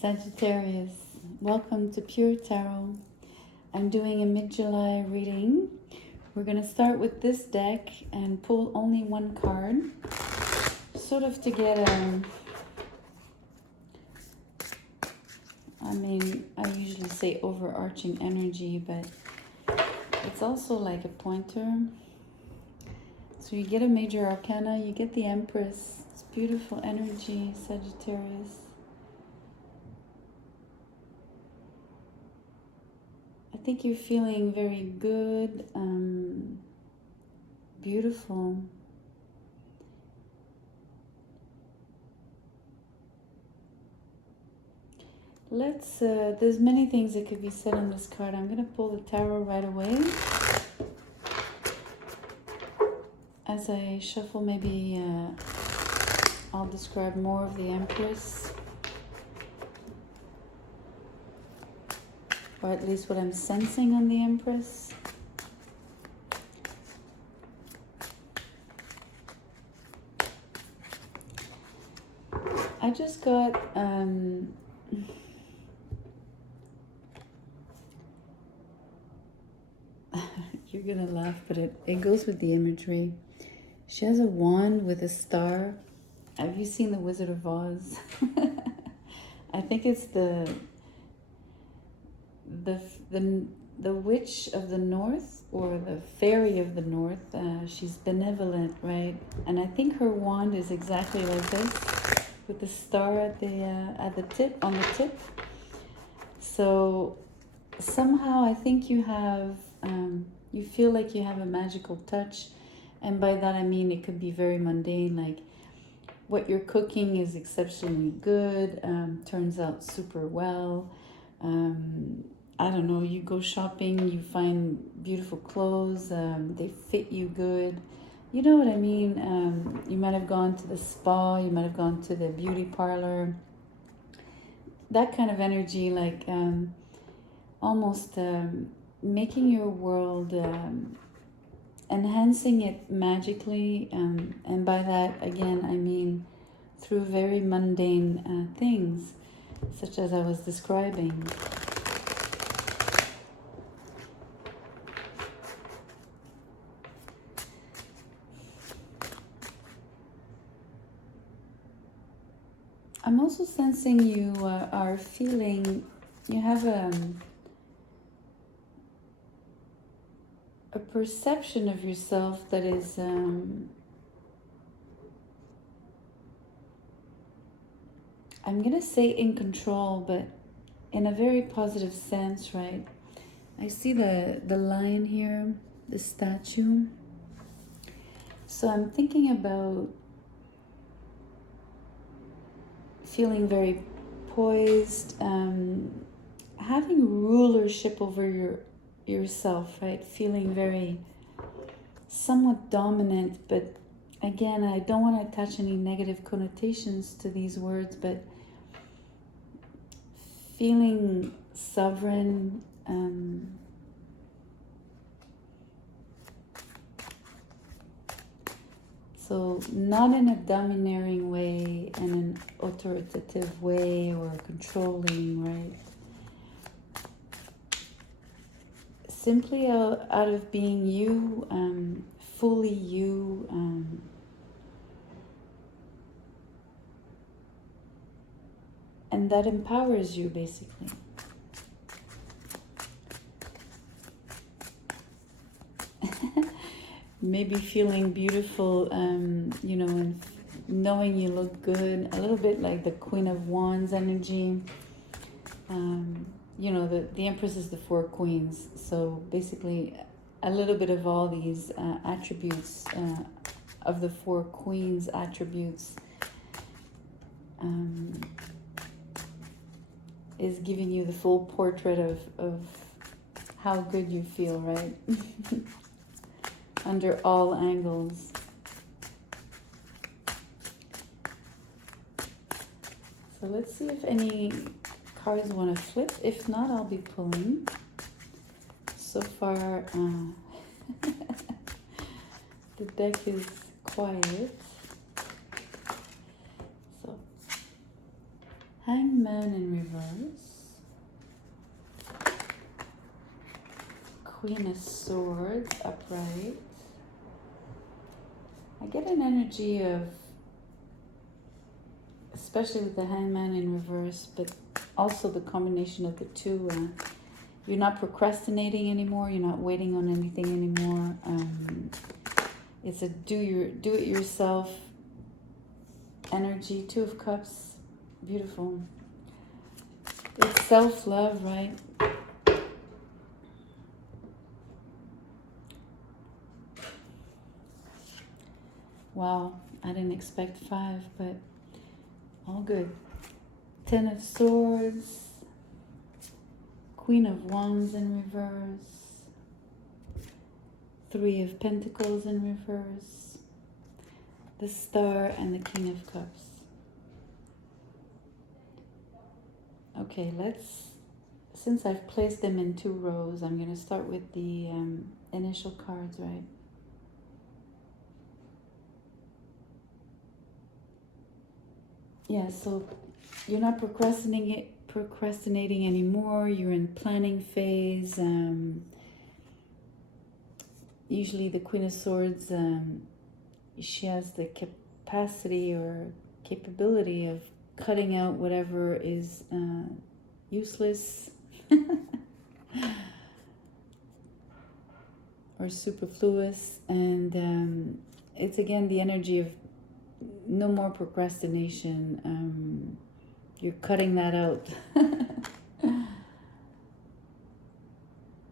Sagittarius, welcome to Pure Tarot. I'm doing a mid-July reading. We're going to start with this deck and pull only one card, sort of to get I usually say overarching energy, but it's also like a pointer. So you get a major arcana, you get the Empress. It's beautiful energy, Sagittarius. I think you're feeling very good, beautiful. There's many things that could be said on this card. I'm going to pull the tarot right away. As I shuffle, maybe I'll describe more of the Empress. Or at least what I'm sensing on the Empress. I just got you're gonna laugh, but it goes with the imagery. She has a wand with a star. Have you seen The Wizard of Oz? I think it's the witch of the north, or the fairy of the north. She's benevolent, right? And I think her wand is exactly like this, with the star at the tip, on the tip. So somehow I think you have you feel like you have a magical touch, and by that I mean it could be very mundane, like what you're cooking is exceptionally good, turns out super well. I don't know, you go shopping, you find beautiful clothes, they fit you good. You know what I mean? You might have gone to the spa, you might have gone to the beauty parlor. That kind of energy, like almost making your world, enhancing it magically. And by that, again, I mean through very mundane things, such as I was describing. I'm also sensing you are feeling, you have a perception of yourself that is I'm gonna say in control, but in a very positive sense, right? I see the lion here, the statue. So I'm thinking about feeling very poised, having rulership over yourself, right? Feeling very somewhat dominant, but again, I don't want to attach any negative connotations to these words, but feeling sovereign, so not in a domineering way and an authoritative way or controlling, right? Simply out of being you, fully you, and that empowers you, basically. Maybe feeling beautiful, you know, and knowing you look good, a little bit like the Queen of Wands energy. You know, the Empress is the four queens, so basically a little bit of all these attributes, of the four queens attributes, is giving you the full portrait of how good you feel, right? Under all angles. So let's see if any cards want to flip. If not, I'll be pulling. So far, the deck is quiet. So Hangman in reverse. Queen of Swords upright. I get an energy of, especially with the Hangman in reverse, but also the combination of the two. You're not procrastinating anymore. You're not waiting on anything anymore. It's a do-it-yourself energy. Two of Cups. Beautiful. It's self-love, right? Wow, I didn't expect 5, but all good. 10 of Swords. Queen of Wands in reverse. 3 of Pentacles in reverse. The Star and the King of Cups. Okay, since I've placed them in 2 rows, I'm going to start with the initial cards, right? Yeah, so you're not procrastinating anymore. You're in planning phase. Usually the Queen of Swords, she has the capacity or capability of cutting out whatever is useless or superfluous. And it's again the energy of no more procrastination. You're cutting that out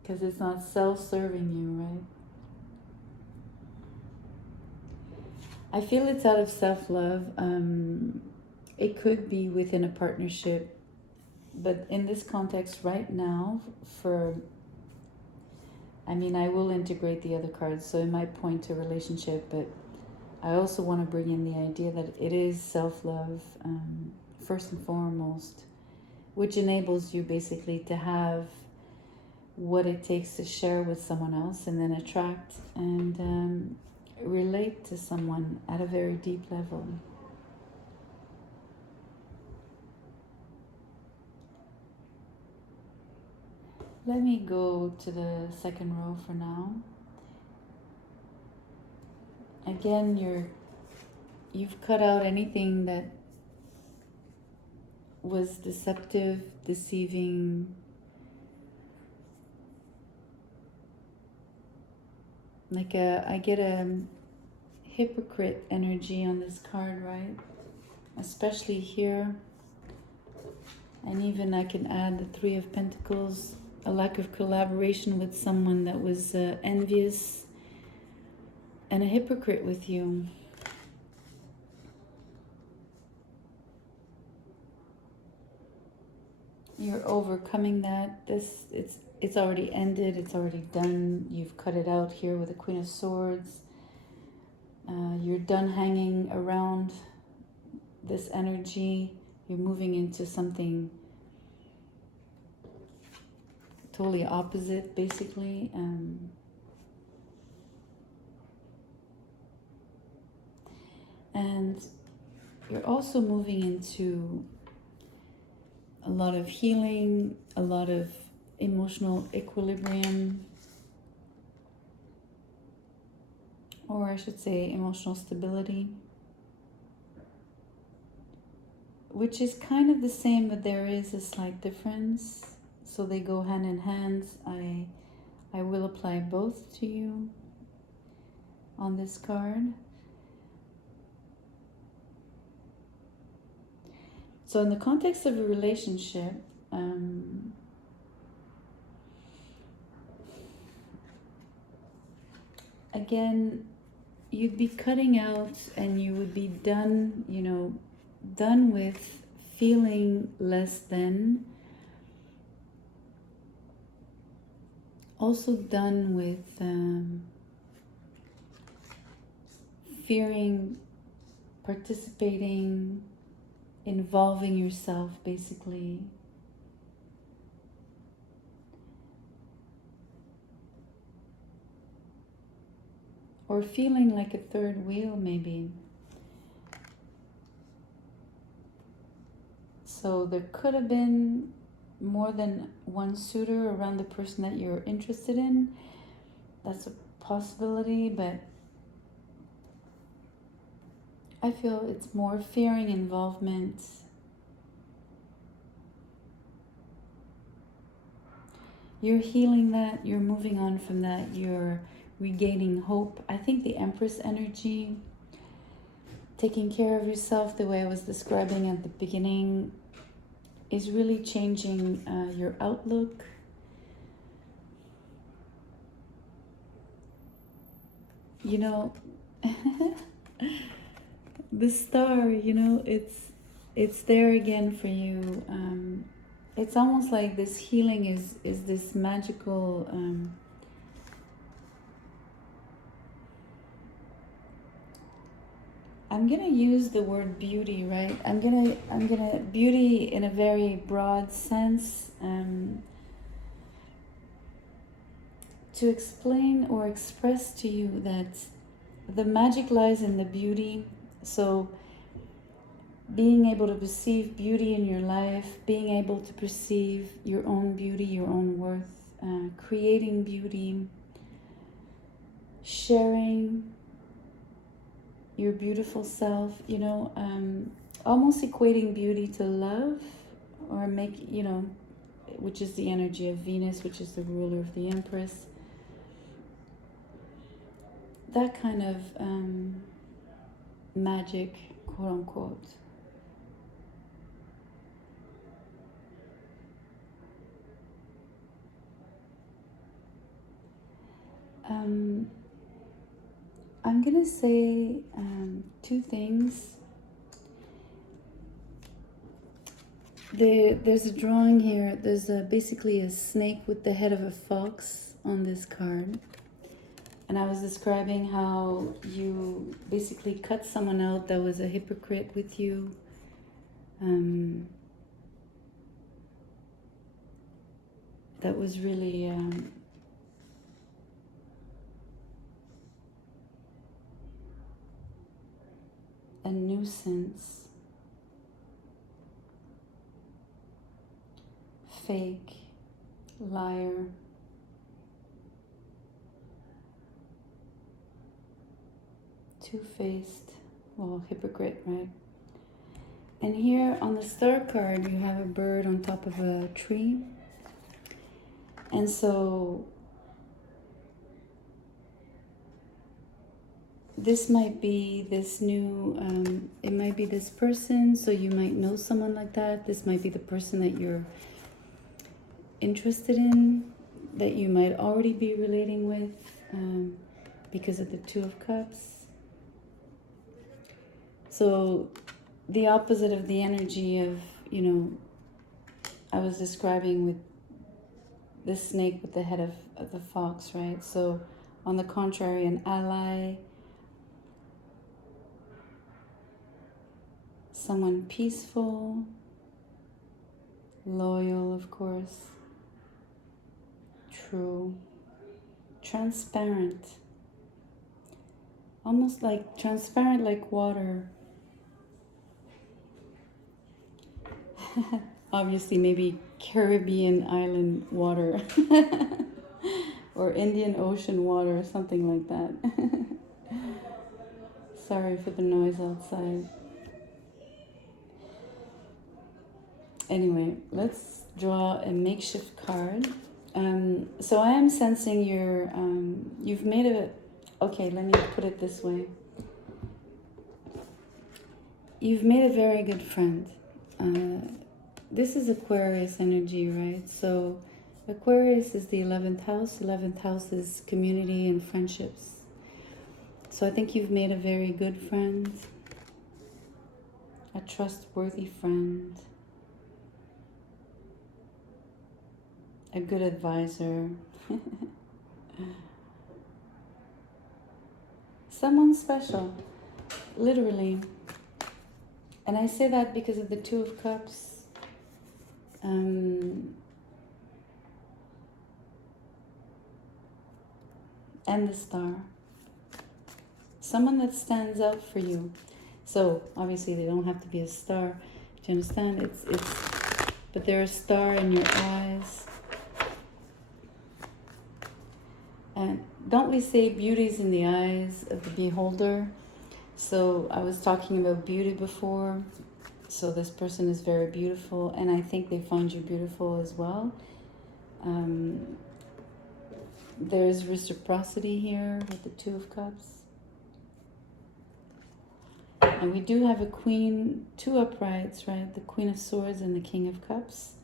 because it's not self-serving you, right? I feel it's out of self-love. It could be within a partnership, but in this context right now, I will integrate the other cards, so it might point to a relationship, but I also want to bring in the idea that it is self-love, first and foremost, which enables you basically to have what it takes to share with someone else and then attract and relate to someone at a very deep level. Let me go to the second row for now. Again, you've cut out anything that was deceptive, deceiving. I get a hypocrite energy on this card, right? Especially here. And even I can add the 3 of Pentacles, a lack of collaboration with someone that was envious and a hypocrite with you. You're overcoming that. It's already ended. It's already done. You've cut it out here with the Queen of Swords. You're done hanging around this energy. You're moving into something totally opposite, basically. And you're also moving into a lot of healing, a lot of emotional equilibrium, or I should say emotional stability, which is kind of the same, but there is a slight difference. So they go hand in hand. I will apply both to you on this card. So in the context of a relationship, again, you'd be cutting out and you would be done, done with feeling less than. Also done with fearing, participating, involving yourself, basically. Or feeling like a third wheel, maybe. So there could have been more than one suitor around the person that you're interested in. That's a possibility, but I feel it's more fearing involvement. You're healing that, you're moving on from that, you're regaining hope. I think the Empress energy, taking care of yourself the way I was describing at the beginning, is really changing your outlook. You know, the star, you know, it's there again for you. It's almost like this healing is this magical I'm gonna use the word beauty, right? I'm gonna beauty in a very broad sense, to explain or express to you that the magic lies in the beauty. So being able to perceive beauty in your life, being able to perceive your own beauty, your own worth, creating beauty, sharing your beautiful self, you know, almost equating beauty to love, or you know, which is the energy of Venus, which is the ruler of the Empress. That kind of magic, quote unquote. I'm gonna say two things. There's a drawing here. There's basically a snake with the head of a fox on this card. And I was describing how you basically cut someone out that was a hypocrite with you. That was really a nuisance, fake, liar, two-faced, well, hypocrite, right? And here on the star card, you have a bird on top of a tree. And so this might be this new, it might be this person, so you might know someone like that. This might be the person that you're interested in, that you might already be relating with, because of the Two of Cups. So the opposite of the energy of, you know, I was describing with this snake with the head of the fox, right? So on the contrary, an ally, someone peaceful, loyal, of course, true, transparent, almost like transparent like water. Obviously, maybe Caribbean island water or Indian Ocean water, something like that. Sorry for the noise outside. Anyway, let's draw a makeshift card. So I am sensing you've made okay, let me put it this way. You've made a very good friend. This is Aquarius energy, right? So Aquarius is the 11th house. 11th house is community and friendships. So I think you've made a very good friend, a trustworthy friend, a good advisor, someone special, literally. And I say that because of the Two of Cups. And the Star. Someone that stands out for you. So obviously they don't have to be a star to you understand? But there's a star in your eyes. And don't we say beauty's in the eyes of the beholder? So I was talking about beauty before. So this person is very beautiful, and I think they find you beautiful as well. There's reciprocity here with the Two of Cups. And we do have a Queen, two uprights, right? The Queen of Swords and the King of Cups.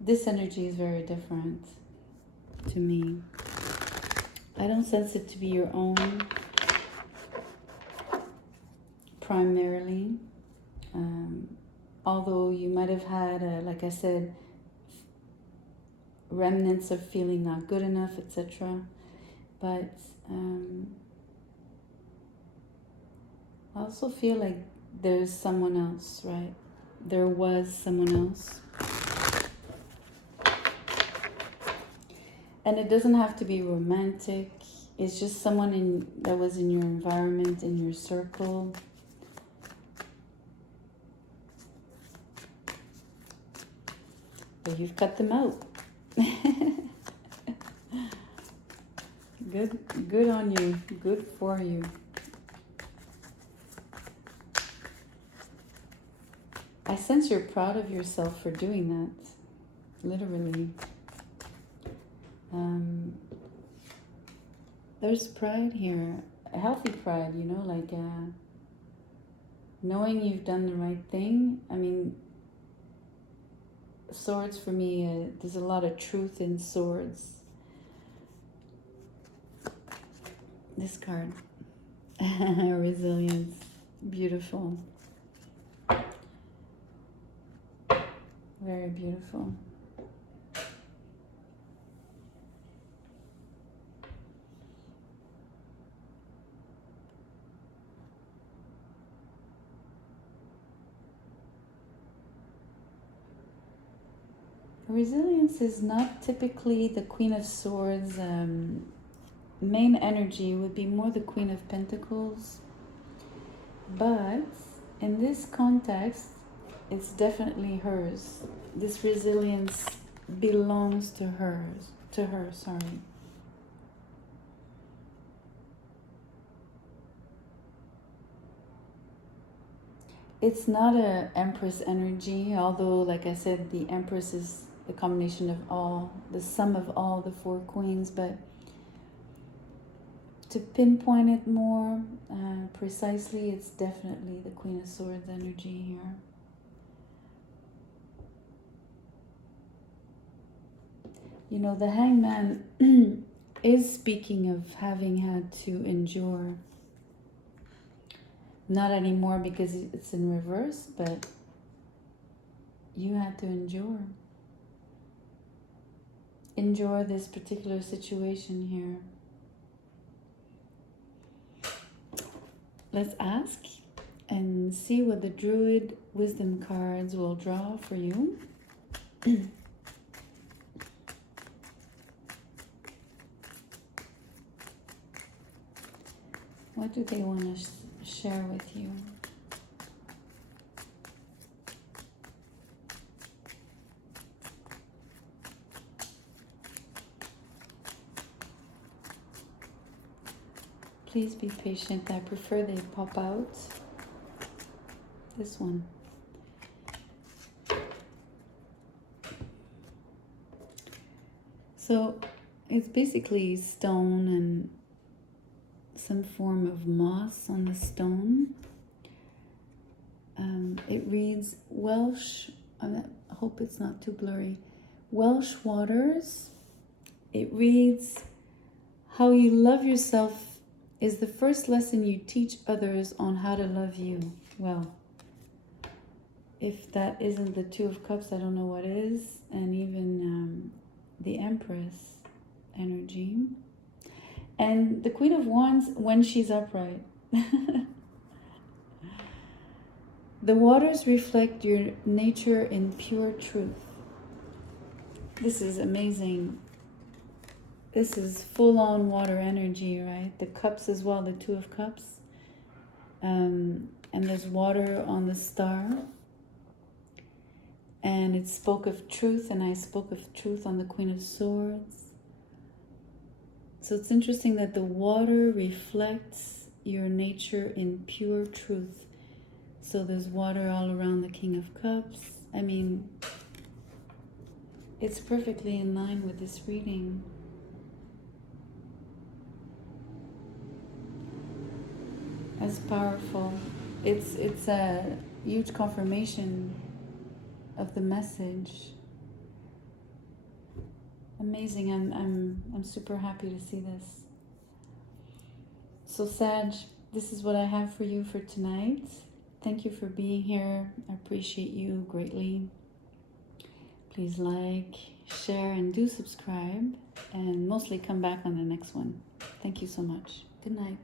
This energy is very different to me. I don't sense it to be your own primarily. Although you might have had, like I said, remnants of feeling not good enough, etc. But I also feel like there's someone else, right? There was someone else. And it doesn't have to be romantic. It's just someone that was in your environment, in your circle. But you've cut them out. Good on you. Good for you. I sense you're proud of yourself for doing that. Literally. There's pride here. A healthy pride, you know, like knowing you've done the right thing. I mean, swords for me, there's a lot of truth in swords. This card, resilience, beautiful, very beautiful. Resilience is not typically the Queen of Swords. Main energy would be more the Queen of Pentacles. But in this context, it's definitely hers. This resilience belongs to her, sorry. It's not a Empress energy, although, like I said, the Empress is the combination of all, the sum of all the four queens, but to pinpoint it more precisely, it's definitely the Queen of Swords energy here. You know, the Hangman is speaking of having had to endure. Not anymore because it's in reverse, but you had to endure. Endure this particular situation here. Let's ask and see what the Druid Wisdom cards will draw for you. What do they want to share with you? Please be patient. I prefer they pop out. This one. So it's basically stone and some form of moss on the stone. It reads Welsh, I hope it's not too blurry, Welsh waters. It reads, how you love yourself is the first lesson you teach others on how to love you. Well, if that isn't the Two of Cups, I don't know what is. And even the Empress energy. And the Queen of Wands when she's upright. The waters reflect your nature in pure truth. This is amazing. This is full-on water energy, right? The cups as well, the Two of Cups. And there's water on the star. And it spoke of truth, and I spoke of truth on the Queen of Swords. So it's interesting that the water reflects your nature in pure truth. So there's water all around the King of Cups. I mean, it's perfectly in line with this reading. As powerful. It's a huge confirmation of the message. Amazing. I'm super happy to see this. So Sag, this is what I have for you for tonight. Thank you for being here. I appreciate you greatly. Please like, share, and do subscribe, and mostly come back on the next one. Thank you so much. Good night.